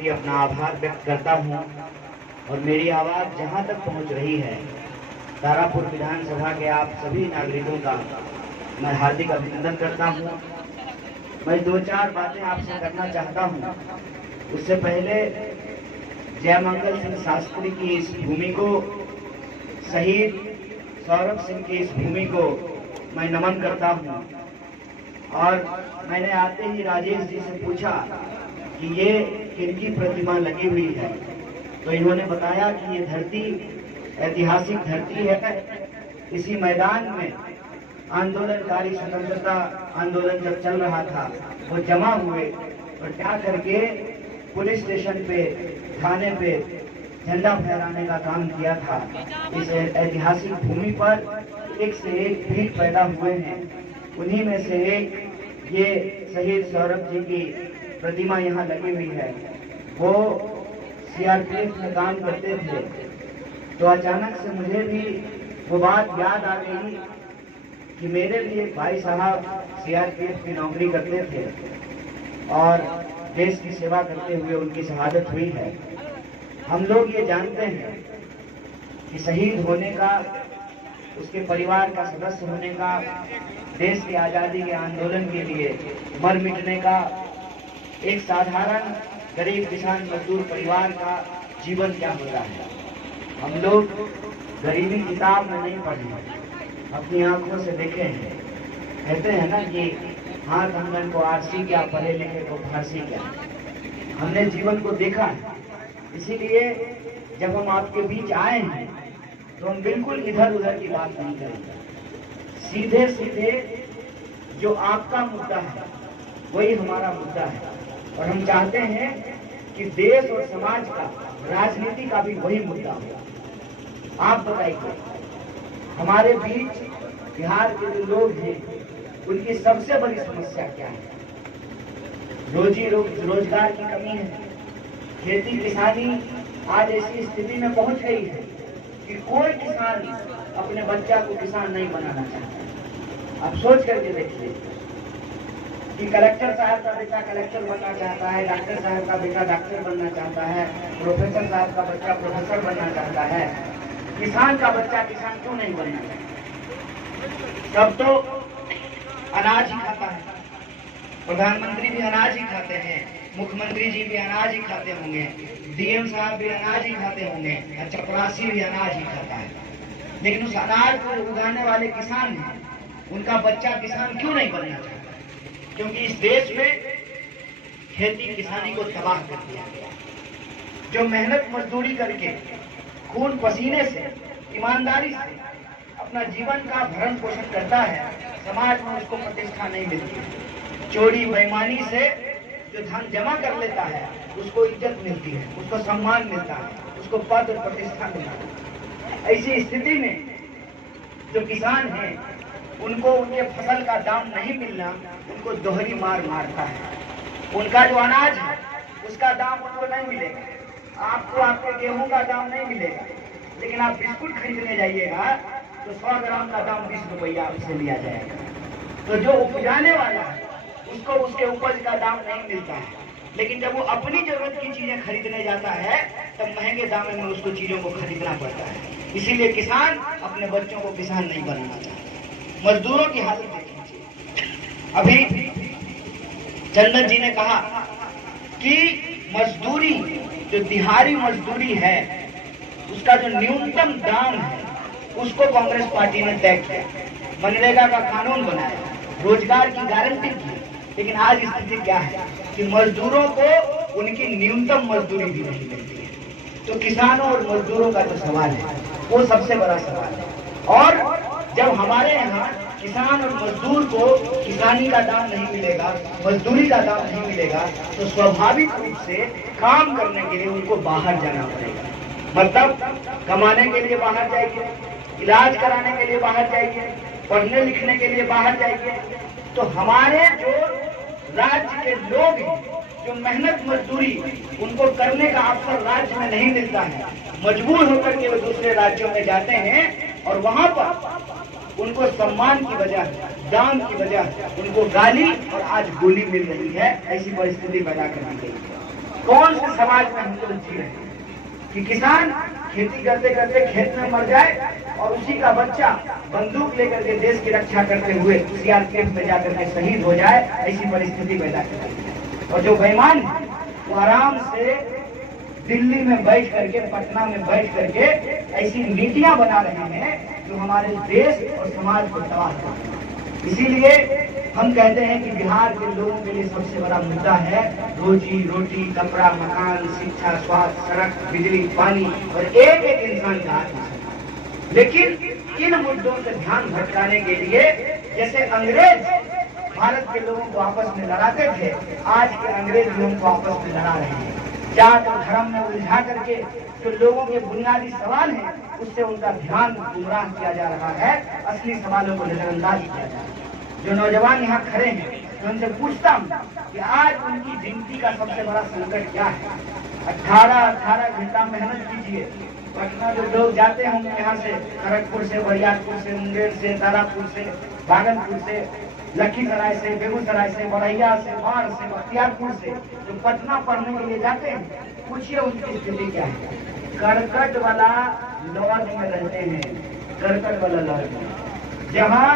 कि अपना आभार व्यक्त करता हूँ और मेरी आवाज़ जहाँ तक पहुँच रही है, तारापुर विधानसभा के आप सभी नागरिकों का मैं हार्दिक अभिनंदन करता हूँ। मैं दो चार बातें आपसे करना चाहता हूँ। उससे पहले जयमंगल सिंह शास्त्री की इस भूमि को, शहीद सौरभ सिंह की इस भूमि को मैं नमन करता हूँ। और मैंने आते ही राजेश जी से पूछा कि ये किनकी प्रतिमा लगी हुई है, तो इन्होंने बताया कि ये धरती ऐतिहासिक धरती है। इसी मैदान में आंदोलनकारी स्वतंत्रता आंदोलन जब चल रहा था, वो जमा हुए और क्या करके पुलिस स्टेशन पे, थाने पे झंडा फहराने का काम किया था। इस ऐतिहासिक भूमि पर एक से एक भीड़ पैदा हुए हैं। उन्हीं में से एक ये शहीद सौरभ जी की प्रतिमा यहाँ लगी हुई है। वो सीआरपीएफ में काम करते थे, तो अचानक से मुझे भी वो बात याद आ गई कि मेरे भी एक भाई साहब सीआरपीएफ की नौकरी करते थे और देश की सेवा करते हुए उनकी शहादत हुई है। हम लोग ये जानते हैं कि शहीद होने का, उसके परिवार का सदस्य होने का, देश की आज़ादी के आंदोलन के लिए मर मिटने का एक साधारण गरीब किसान मजदूर परिवार का जीवन क्या होता है। हम लोग गरीबी किताब में नहीं पढ़े, अपनी आंखों से देखे हैं। कहते हैं ना कि हाथ अंगन को आरसी क्या, पढ़े लिखे को फारसी क्या। हमने जीवन को देखा है, इसीलिए जब हम आपके बीच आए हैं तो हम बिल्कुल इधर उधर की बात नहीं करेंगे। सीधे सीधे जो आपका मुद्दा है वही हमारा मुद्दा है, और हम चाहते हैं कि देश और समाज का, राजनीति का भी वही मुद्दा हो। आप बताइए, हमारे बीच बिहार के जो लोग हैं उनकी सबसे बड़ी समस्या क्या है? रोजगार की कमी है। खेती किसानी आज ऐसी स्थिति में पहुंच गई है कि कोई किसान अपने बच्चा को किसान नहीं बनाना चाहता। आप सोच करके देखिए कि कलेक्टर साहब का बेटा कलेक्टर बनना चाहता है, डॉक्टर साहब का बेटा डॉक्टर बनना चाहता है, प्रोफेसर साहब का बच्चा प्रोफेसर बनना चाहता है। किसान का बच्चा किसान क्यों नहीं बनना चाहता? सब तो अनाज ही खाता है। प्रधानमंत्री भी अनाज ही खाते हैं, मुख्यमंत्री जी भी अनाज ही खाते होंगे, डीएम साहब भी अनाज ही खाते होंगे, चपरासी भी अनाज ही खाता है। लेकिन उस अनाज को उगाने वाले किसान हैं, उनका बच्चा किसान क्यों नहीं बनना चाहता? क्योंकि इस देश में खेती किसानी को तबाह कर दिया गया। जो मेहनत मजदूरी करके, खून पसीने से, ईमानदारी से अपना जीवन का भरण पोषण करता है, समाज में उसको प्रतिष्ठा नहीं मिलती। चोरी बेईमानी से जो धन जमा कर लेता है उसको इज्जत मिलती है, उसको सम्मान मिलता है, उसको पद और प्रतिष्ठा मिलता है। ऐसी स्थिति में जो किसान हैं उनको उनके फसल का दाम नहीं मिलना उनको दोहरी मार मारता है। उनका जो अनाज है उसका दाम उनको नहीं मिलेगा। आपको आपके गेहूं का दाम नहीं मिलेगा, लेकिन आप बिस्कुट खरीदने जाइएगा तो 100 ग्राम का दाम 20 रुपया आपसे लिया जाएगा। तो जो उपजाने वाला है उसको उसके उपज का दाम नहीं मिलता है, लेकिन जब वो अपनी जरूरत की चीजें खरीदने जाता है तब महंगे दाम में उसको चीजों को खरीदना पड़ता है। इसीलिए किसान अपने बच्चों को किसान नहीं बनाना चाहता। मजदूरों की हालत देखिए। अभी चंदन जी ने कहा कि मजदूरी, जो दिहाड़ी मजदूरी है, उसका जो न्यूनतम दाम है उसको कांग्रेस पार्टी ने तय किया, मनरेगा का कानून बनाया, रोजगार की गारंटी की। लेकिन आज स्थिति क्या है कि मजदूरों को उनकी न्यूनतम मजदूरी भी नहीं मिलती है। तो किसानों और मजदूरों का जो सवाल है वो सबसे बड़ा सवाल है। और जब हमारे यहाँ किसान और मजदूर को किसानी का दाम नहीं मिलेगा, मजदूरी का दाम नहीं मिलेगा, तो स्वाभाविक रूप से काम करने के लिए उनको बाहर जाना पड़ेगा। मतलब कमाने के लिए बाहर जाइए, इलाज कराने के लिए बाहर जाइए, पढ़ने लिखने के लिए बाहर जाइए। तो हमारे जो राज्य के लोग हैं, जो मेहनत मजदूरी उनको करने का अवसर राज्य में नहीं मिलता है, मजबूर होकर के वो दूसरे राज्यों में जाते हैं और वहां पर उनको सम्मान की वजह, दाम की वजह उनको गाली और आज गोली मिल रही है। ऐसी परिस्थिति पैदा कर दी गई। कौन से समाज में हम लोग जी रहे हैं कि किसान खेती करते करते खेत में मर जाए और उसी का बच्चा बंदूक लेकर के देश की रक्षा करते हुए सीआरपीएफ में जाकर के शहीद हो जाए, ऐसी परिस्थिति पैदा करती है। और जो बेईमान है वो आराम से दिल्ली में बैठ करके, पटना में बैठ करके ऐसी नीतियां बना रहे हैं जो हमारे देश और समाज को तबाह कर रहे हैं। इसीलिए हम कहते हैं कि बिहार के लोगों के लिए सबसे बड़ा मुद्दा है रोजी रोटी, कपड़ा, मकान, शिक्षा, स्वास्थ्य, सड़क, बिजली, पानी और एक एक इंसान का आत्मसम्मान। लेकिन इन मुद्दों से ध्यान भटकाने के लिए जैसे अंग्रेज भारत के लोगों को आपस में लड़ाते थे, आज के अंग्रेज लोगों को आपस में लड़ा रहे हैं। जात और धर्म में उलझा करके जो लोगों के बुनियादी सवाल हैं उससे उनका ध्यान गुमराह किया जा रहा है, असली सवालों को नजरअंदाज किया जा रहा है। जो नौजवान यहाँ खड़े हैं मैं उनसे पूछता हूँ कि आज उनकी जिंदगी का सबसे बड़ा संकट क्या है। 18 घंटा मेहनत कीजिए, पटना जो लोग जाते हैं यहाँ से, खड़गपुर से, बरियारपुर से, मुंगेर से, दानापुर से, भागलपुर से, लखीसराय से, बेगूसराय से, बरैया से, बाढ़ से, बख्तियारपुर से जो पटना पढ़ने के लिए जाते हैं, पूछिए उनकी स्थिति क्या है। करकट वाला लॉज में रहते हैं, करकट वाला लॉज में, जहाँ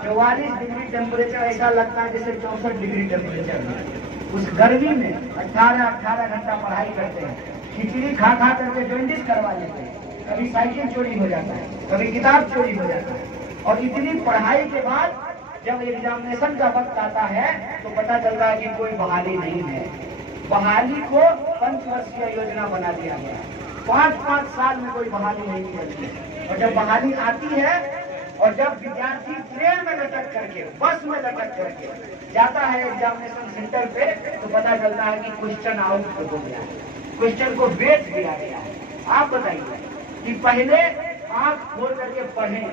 44 डिग्री टेम्परेचर ऐसा लगता है जैसे 64 डिग्री टेम्परेचर में। उस गर्मी में 18 घंटा पढ़ाई करते हैं, खिचड़ी खा करके जॉन्डिस करवा लेते हैं, कभी साइकिल चोरी हो जाता है, कभी किताब चोरी हो जाता है। और इतनी पढ़ाई के बाद जब एग्जामिनेशन का वक्त आता है तो पता चलता है कि कोई बहाली नहीं है। बहाली को 5 वर्षीय योजना बना दिया गया, 5 साल में कोई बहाली नहीं मिलती। और जब बहाली आती है और जब विद्यार्थी ट्रेन में लटक करके, बस में लटक करके जाता है एग्जामिनेशन सेंटर पे तो पता चलता है कि क्वेश्चन आउट हो गया है, क्वेश्चन को बेच दिया गया है। आप बताइए कि पहले आंख खोल करके पढ़ें,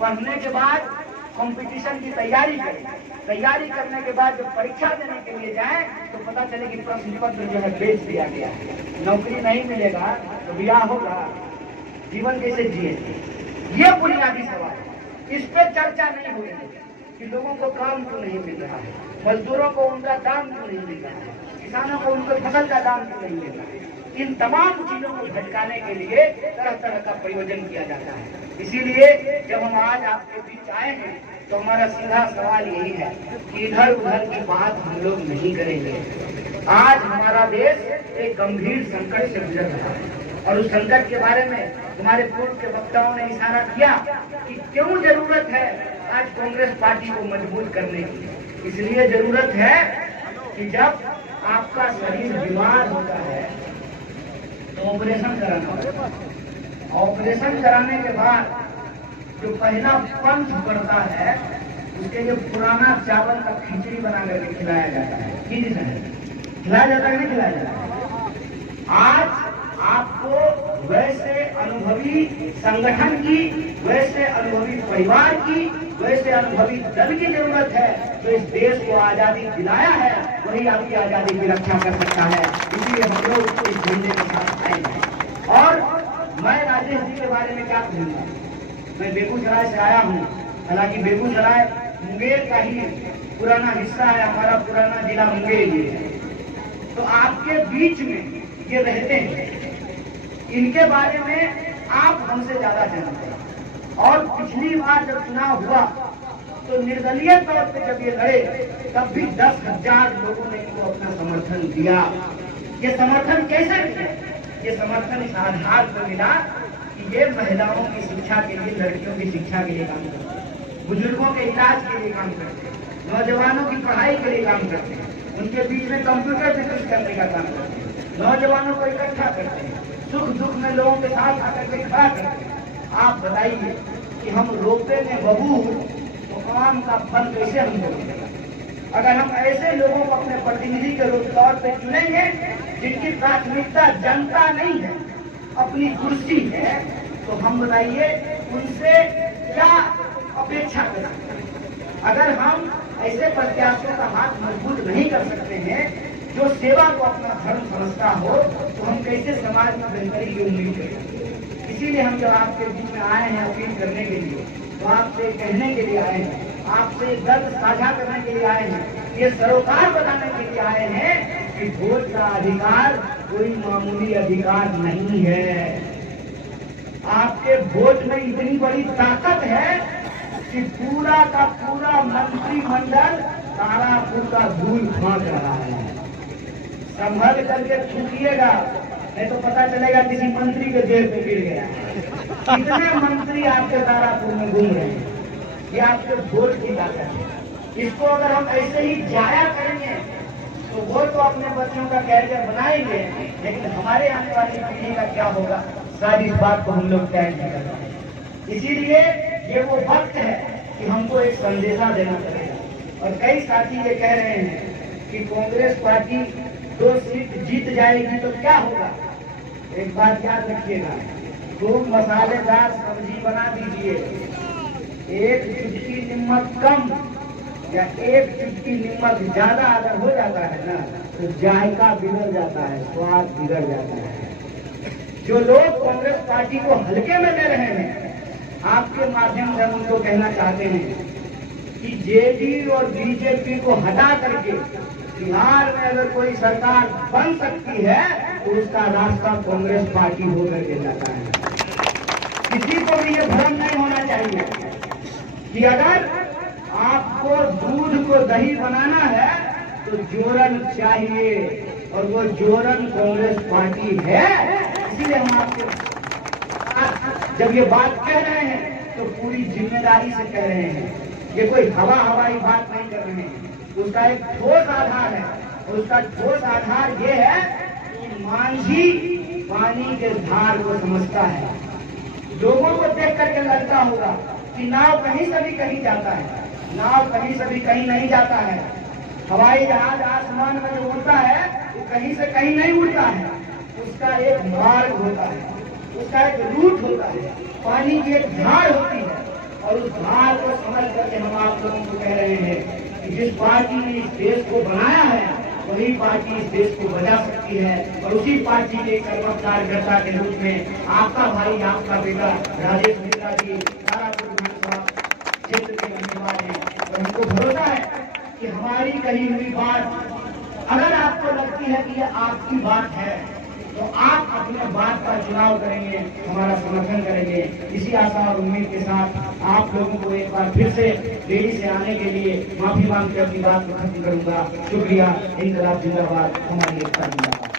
पढ़ने के बाद कंपटीशन की तैयारी करें, तैयारी करने के बाद जब परीक्षा देने के लिए जाएं तो पता चले कि प्रश्न पत्र जो है बेच दिया गया है, नौकरी नहीं मिलेगा तो ब्याह होगा, जीवन कैसे जिए। ये बुनियादी सवाल है, इस पे चर्चा नहीं हुई कि लोगों को काम क्यों नहीं मिल रहा है, मजदूरों को उनका दाम क्यों नहीं मिल रहा है, किसानों को उनके फसल का दाम क्यों नहीं मिल रहा है। इन तमाम चीजों को भटकाने के लिए तरह तरह का प्रयोजन किया जाता है। इसीलिए जब हम आज आपके बीच आए हैं तो हमारा सीधा सवाल यही है कि इधर उधर की बात हम लोग नहीं करेंगे। आज हमारा देश एक गंभीर संकट से गुजर रहा है और उस संकट के बारे में हमारे पूर्व के वक्ताओं ने इशारा किया कि क्यों जरूरत है आज कांग्रेस पार्टी को मजबूत करने की। इसलिए जरूरत है कि जब आपका शरीर बीमार होता है तो ऑपरेशन कराना होगा। ऑपरेशन कराने के बाद जो पहला पंच पड़ता है उसके लिए पुराना चावल का खिचड़ी बना करके खिलाया जाता है। खिलाया जाता है, नहीं खिलाया जाता है। आज आपको वैसे अनुभवी संगठन की, वैसे अनुभवी परिवार की, वैसे अनुभवी दल की जरूरत है जो इस देश को आजादी दिलाया है, वही आपकी आजादी की रक्षा कर सकता है। इसलिए हम लोग इस झंडे के साथ आए हैं। और मैं राजेश जी के बारे में क्या कहूँगा, मैं बेगूसराय से आया हूँ, हालांकि बेगूसराय मुंगेर का ही पुराना हिस्सा है, हमारा पुराना जिला मुंगेर ही है। तो आपके बीच में ये रहते हैं, इनके बारे में आप हमसे ज्यादा जानते हैं। और पिछली बार जब चुनाव हुआ तो निर्दलीय तौर पे जब ये लड़े तब भी 10,000 लोगों ने इनको अपना समर्थन दिया। ये समर्थन कैसे मिला? ये समर्थन इस आधार पर मिला कि ये महिलाओं की शिक्षा के लिए, लड़कियों की शिक्षा के लिए काम करते हैं, बुजुर्गों के इलाज के लिए काम करते हैं, नौजवानों की पढ़ाई के लिए काम करते हैं, उनके बीच में कंप्यूटर विकसित करने का काम करते हैं, नौजवानों को इकट्ठा करते हैं, सुख दुख में लोगों के साथ आकर के खड़ा करते हैं। आप बताइए कि हम रोपे में बबू तो काम का फल कैसे हम देंगे? अगर हम ऐसे लोगों को अपने प्रतिनिधि के तौर पे चुनेंगे जिनकी प्राथमिकता जनता नहीं है, अपनी कुर्सी है, तो हम बताइए उनसे क्या अपेक्षा कर सकते हैं? अगर हम ऐसे प्रत्याशियों का हाथ मजबूत नहीं कर सकते हैं जो सेवा को अपना धर्म समझता हो, तो हम कैसे समाज में बेहतरी की उम्मीद करें? इसीलिए हम जब आपके बीच में आए हैं अपील करने के लिए, तो आपसे कहने के लिए आए हैं, आपसे दर्द साझा करने के लिए आए हैं, ये सरोकार बताने के लिए आए हैं कि कि वोट का अधिकार कोई मामूली अधिकार नहीं है। आपके वोट में इतनी बड़ी ताकत है कि पूरा का पूरा मंत्रिमंडल तारापुर का धूल फांक रहा है। संभल करके छूटिएगा, नहीं तो पता चलेगा किसी मंत्री के जेल पे गिर गया। कितने मंत्री आपके तारापुर में घूम रहे हैं, ये आपके वोट की ताकत है। इसको अगर हम ऐसे ही जाया करेंगे तो वो तो अपने बच्चों का कैरियर बनाएंगे, लेकिन हमारे आने वाली पीढ़ी का क्या होगा, शायद इस बात को हम लोग तय नहीं कर पाएंगे। इसीलिए ये वो वक्त है कि हमको एक संदेशा देना पड़ेगा। और कई साथी ये कह रहे हैं कि कांग्रेस पार्टी 2 सीट जीत जाएगी तो क्या होगा। एक बात याद रखिएगा, खूब मसालेदार सब्जी बना दीजिए, एक चुटकी नमक कम या एक चुटकी नमक ज्यादा अगर हो जाता है ना तो जायका बिगड़ जाता है, स्वाद बिगड़ जाता है। जो लोग कांग्रेस पार्टी को हल्के में ले रहे हैं, आपके माध्यम से हम उनको कहना चाहते हैं कि जेडीयू और बीजेपी को हटा करके बिहार में अगर कोई सरकार बन सकती है तो उसका रास्ता कांग्रेस पार्टी होकर के जाता है। किसी को भी ये भ्रम नहीं होना चाहिए कि अगर आपको दूध को दही बनाना है तो जोरन चाहिए, और वो जोरन कांग्रेस पार्टी है। इसीलिए हम आपके जब ये बात कह रहे हैं तो पूरी जिम्मेदारी से कह रहे हैं। ये कोई हवाई बात नहीं कर रहे हैं, उसका एक ठोस आधार है। और उसका ठोस आधार ये है कि मांझी पानी के धार को समझता है। लोगों को देख करके लगता होगा कि नाव कहीं से भी कहीं जाता है, नाव कहीं से भी कहीं नहीं जाता है। हवाई जहाज आसमान में जो उड़ता है वो कहीं से कहीं नहीं उड़ता है, उसका एक मार्ग होता है, उसका एक रूट होता है, पानी की एक धार होती है। और उस धार को समझ करके हम आप लोगों को कह रहे हैं कि जिस पार्टी ने इस देश को बनाया है वही पार्टी इस देश को बचा सकती है। और उसी पार्टी के कर्मठ कार्यकर्ता के रूप में आपका भाई, आपका बेटा राजेश मिश्रा जी तारापुर विधानसभा क्षेत्र के रहने वाले हैं। और हमको भरोसा है कि हमारी कही हुई बात अगर आपको लगती है कि यह आपकी बात है तो आप अपने बात का चुनाव करेंगे, हमारा समर्थन करेंगे। इसी आशा और उम्मीद के साथ आप लोगों को एक बार फिर से देरी से आने के लिए माफी मांग के अपनी बात को खत्म करूंगा। शुक्रिया। इंकलाब जिंदाबाद, हमारी एकता जिंदाबाद।